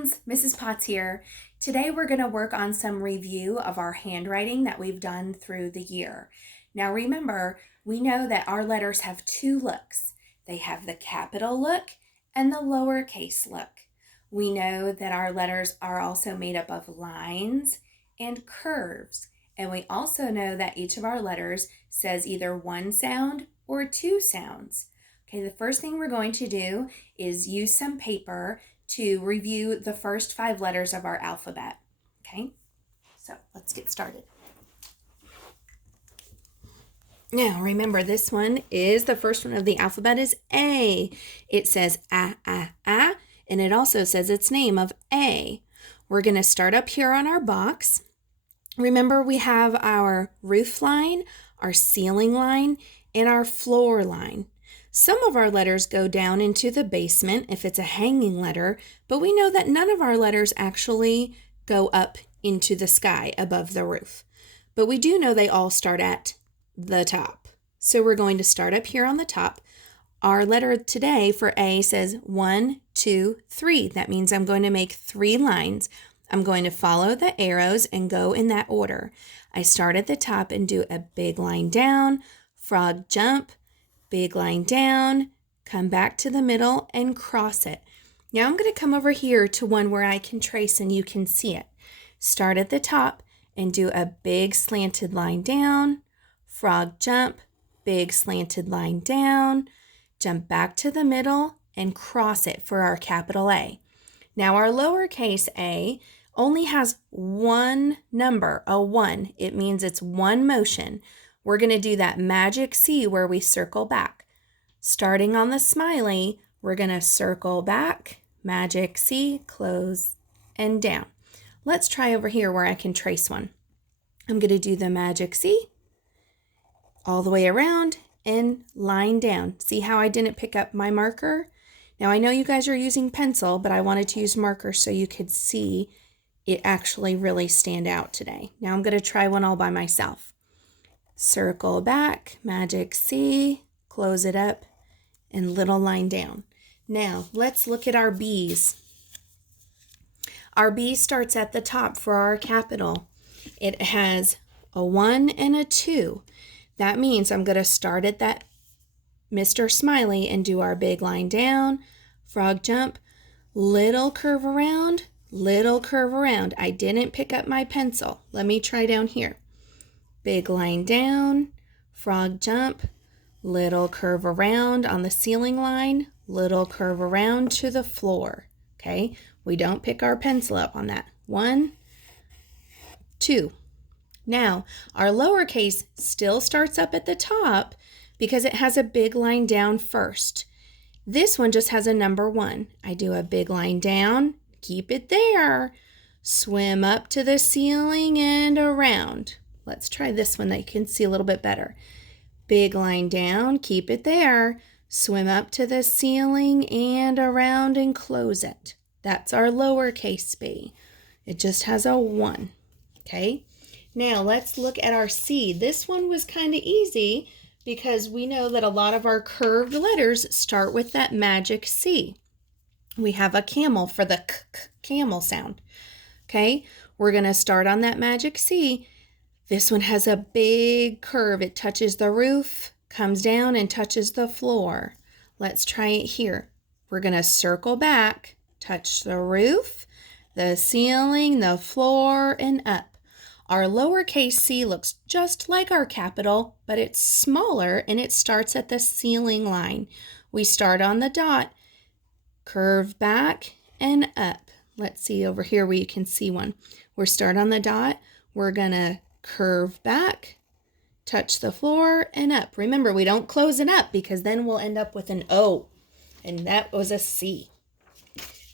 friends, Mrs. Potts here. Today we're going to work on some review of our handwriting that we've done through the year. Now remember, we know that our letters have two looks. They have the capital look and the lowercase look. We know that our letters are also made up of lines and curves. And we also know that each of our letters says either one sound or two sounds. Okay, the first thing we're going to do is use some paper to review the first 5 letters of our alphabet. Okay, so let's get started. Now remember, this one is the first one of the alphabet is A. It says a, and it also says its name of A. We're going to start up here on our box. Remember, we have our roof line, our ceiling line, and our floor line. Some of our letters go down into the basement if it's a hanging letter, but we know that none of our letters actually go up into the sky above the roof. But we do know they all start at the top. So we're going to start up here on the top. Our letter today for A says 1, 2, 3. That means I'm going to make 3 lines. I'm going to follow the arrows and go in that order. I start at the top and do a big line down, frog jump, big line down, come back to the middle and cross it. Now I'm going to come over here to one where I can trace and you can see it. Start at the top and do a big slanted line down, frog jump, big slanted line down, jump back to the middle and cross it for our capital A. Now our lowercase a only has one number, a 1. It means it's one motion. We're going to do that magic C where we circle back. Starting on the smiley, we're going to circle back, magic C, close, and down. Let's try over here where I can trace one. I'm going to do the magic C all the way around and line down. See how I didn't pick up my marker? Now I know you guys are using pencil, but I wanted to use marker so you could see it actually really stand out today. Now I'm going to try one all by myself. Circle back, magic C, close it up, and little line down. Now, let's look at our B's. Our B starts at the top for our capital. It has a 1 and a 2. That means I'm going to start at that Mr. Smiley and do our big line down, frog jump, little curve around, little curve around. I didn't pick up my pencil. Let me try down here. Big line down, frog jump, little curve around on the ceiling line, little curve around to the floor. Okay, we don't pick our pencil up on that. 1, 2. Now, our lowercase still starts up at the top because it has a big line down first. This one just has a number 1. I do a big line down, keep it there, swim up to the ceiling and around. Let's try this one that you can see a little bit better. Big line down, keep it there, swim up to the ceiling and around and close it. That's our lowercase b. It just has a 1. Okay, now let's look at our C. This one was kind of easy because we know that a lot of our curved letters start with that magic C. We have a camel for the camel sound. Okay, we're going to start on that magic C. This one has a big curve. It touches the roof, comes down, and touches the floor. Let's try it here. We're going to circle back, touch the roof, the ceiling, the floor, and up. Our lowercase c looks just like our capital, but it's smaller, and it starts at the ceiling line. We start on the dot, curve back, and up. Let's see over here where you can see one. We're start on the dot. We're going to curve back, touch the floor, and up. Remember, we don't close it up because then we'll end up with an O, and that was a C.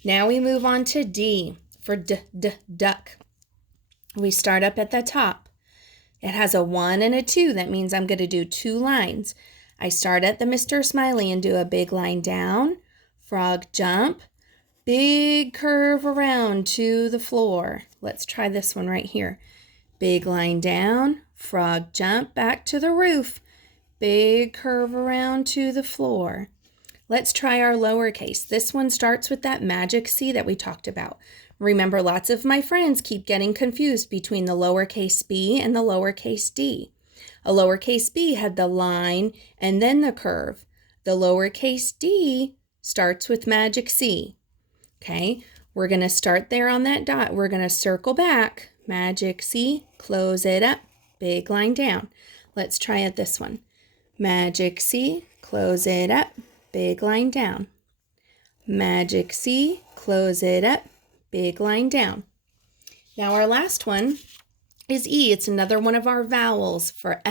Now we move on to D for duck. We start up at the top. It has a 1 and a 2. That means I'm going to do 2 lines. I start at the Mr. Smiley and do a big line down, frog jump, big curve around to the floor. Let's try this one right here. Big line down, frog jump back to the roof, big curve around to the floor. Let's try our lowercase. This one starts with that magic C that we talked about. Remember, lots of my friends keep getting confused between the lowercase b and the lowercase d. A lowercase b had the line and then the curve. The lowercase d starts with magic C. Okay, we're going to start there on that dot. We're going to circle back, magic C, close it up, big line down. Let's try it this one. Magic C, close it up, big line down. Magic C, close it up, big line down. Now our last one is E. It's another one of our vowels for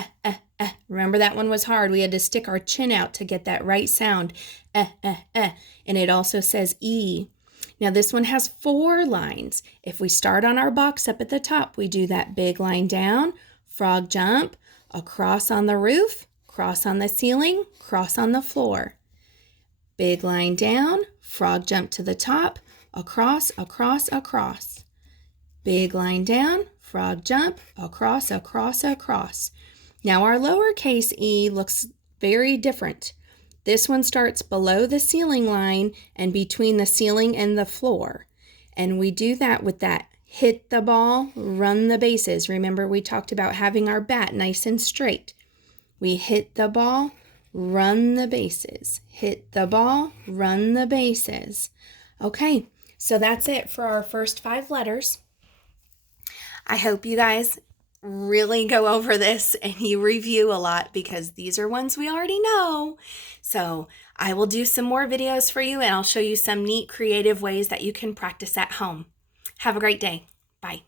Remember that one was hard. We had to stick our chin out to get that right sound. And it also says E. Now this one has 4 lines. If we start on our box up at the top, we do that big line down, frog jump, across on the roof, cross on the ceiling, cross on the floor. Big line down, frog jump to the top, across, across, across. Big line down, frog jump, across, across, across. Now our lowercase e looks very different. This one starts below the ceiling line and between the ceiling and the floor. And we do that with that hit the ball, run the bases. Remember we talked about having our bat nice and straight. We hit the ball, run the bases. Hit the ball, run the bases. Okay, so that's it for our first 5 letters. I hope you guys really go over this and you review a lot because these are ones we already know. So I will do some more videos for you and I'll show you some neat creative ways that you can practice at home. Have a great day. Bye.